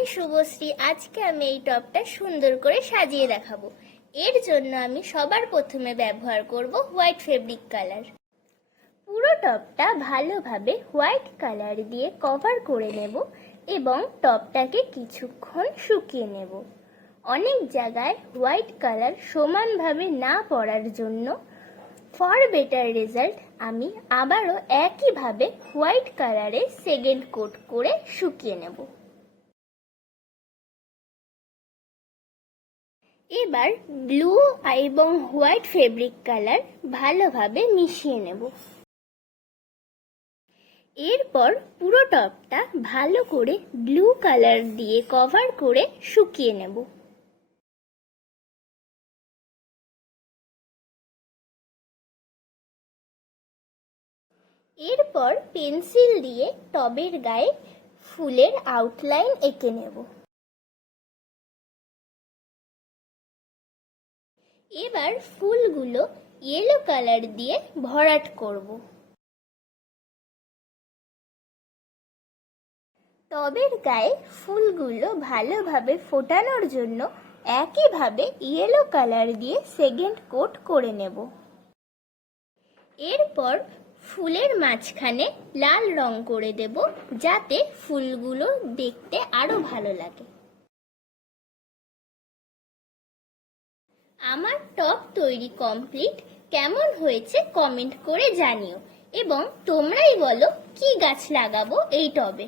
আমি শুভশ্রী। আজকে আমি এই টবটা সুন্দর করে সাজিয়ে দেখাবো। এর জন্য আমি সবার প্রথমে ব্যবহার করব হোয়াইট ফেব্রিক কালার। পুরো টবটা ভালোভাবে হোয়াইট কালার দিয়ে কভার করে নেব এবং টবটাকে কিছুক্ষণ শুকিয়ে নেব। অনেক জায়গায় হোয়াইট কালার সমানভাবে না পড়ার জন্য ফর বেটার রেজাল্ট আমি আবারও একইভাবে হোয়াইট কালারে সেকেন্ড কোট করে শুকিয়ে নেব। এবার ব্লু এবং হোয়াইট ফেব্রিক কালার ভালোভাবে মিশিয়ে নেব। এরপর পুরো টবটা ভালো করে ব্লু কালার দিয়ে কভার করে শুকিয়ে নেব। এরপর পেন্সিল দিয়ে টবের গায়ে ফুলের আউটলাইন এঁকে নেব। এবার ফুলগুলো ইয়েলো কালার দিয়ে ভরাট করব। টবের গায়ে ফুলগুলো ভালোভাবে ফোটানোর জন্য একইভাবে ইয়েলো কালার দিয়ে সেকেন্ড কোট করে নেব। এরপর ফুলের মাঝখানে লাল রং করে দেব, যাতে ফুলগুলো দেখতে আরো ভালো লাগে। আমার টব তৈরি কমপ্লিট। কেমন হয়েছে কমেন্ট করে জানিও এবং তোমরাই বলো কি গাছ লাগাবো এই টবে।